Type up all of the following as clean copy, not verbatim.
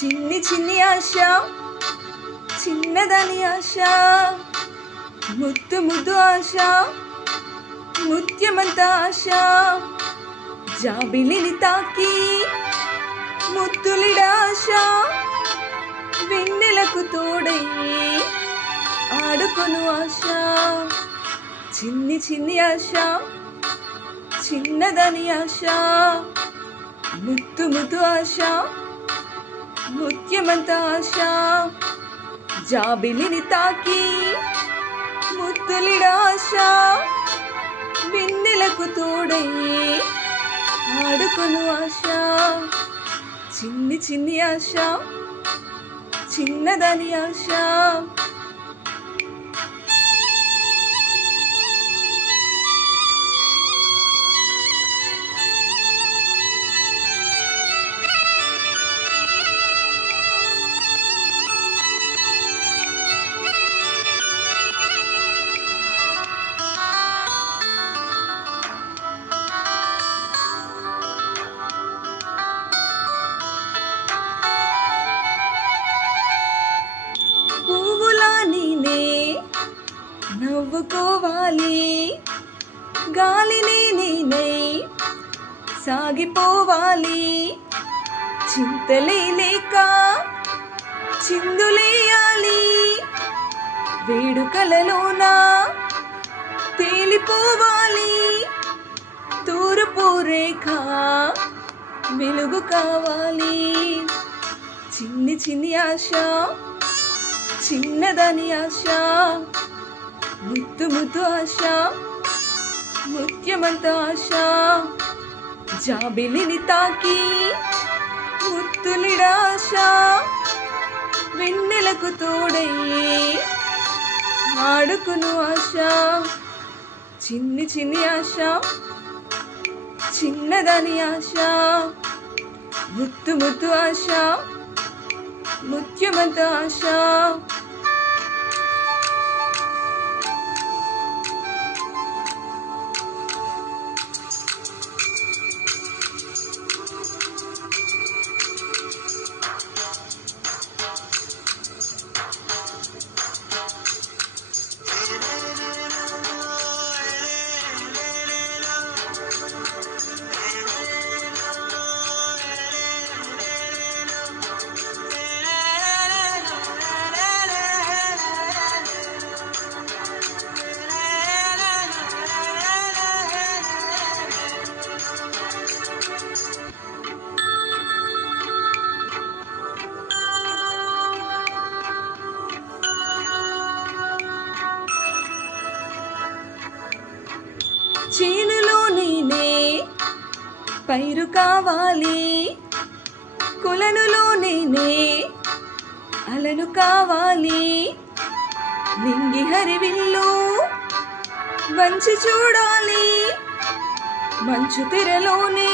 చిన్ని చిన్ని ఆశ, చిన్నదని ఆశ, ముద్దు ముద్దు ఆశ, ముత్యమంత ఆశ, జాబిలిని తాకి ముద్దులిడ ఆశ, వెన్నెలకు తోడై ఆడుకొను ఆశ. చిన్ని చిన్ని ఆశ, చిన్నదని ఆశ, ముద్దు ముద్దు ఆశ, ముత్యమంత ఆశ, జాబిలిని తాకి ముద్దులిడ ఆశ, వెన్నెలకు తోడై ఆడుకొను ఆశ. చిన్ని చిన్ని ఆశ, చిన్నదని ఆశ. నవ్వుకోవాలి గాలిని నేనై సాగిపోవాలి, చింతలే లేక చిందులేయాలి, వేడుకలలోన తేలిపోవాలి, తూర్పు రేఖ వెలుగు కావాలి. చిన్ని చిన్ని ఆశ, చిన్నదని ఆశ, ముద్దు ముద్దు ఆశ, ముత్యమంత ఆశ, జాబిలిని తాకి ముద్దులిడ ఆశ, వెన్నెలకు తోడై ఆడుకును ఆశ. చిన్ని చిన్ని ఆశ, చిన్నదని ఆశ, ముద్దు ముద్దు ఆశ, ముత్యమంత ఆశ. చేనులో నేనే పైరు కావాలి, కొలనులో నేనే అలలు కావాలి, నింగి హరివిల్లు వంచి చూడాలి, మంచు తెరలోనే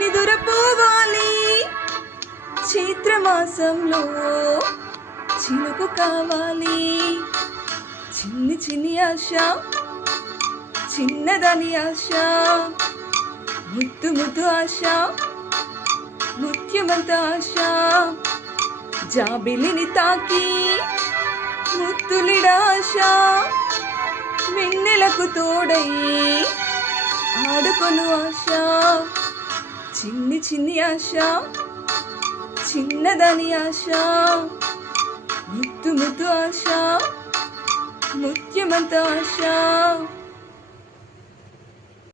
నిదురపోవాలి, చైత్రమాసంలో చినుకు కావాలి. చిన్ని చిన్ని ఆశ, చిన్నదని ఆశ, ముద్దు ముద్దు ఆశ, ముత్యమంత ఆశ, జాబిలిని తాకి ముద్దులిడ ఆశ, వెన్నెలకు తోడై ఆడుకొను ఆశ. చిన్ని చిన్ని ఆశ, చిన్నదని ఆశ, ముద్దు ముద్దు ఆశ, ముత్యమంత ఆశ.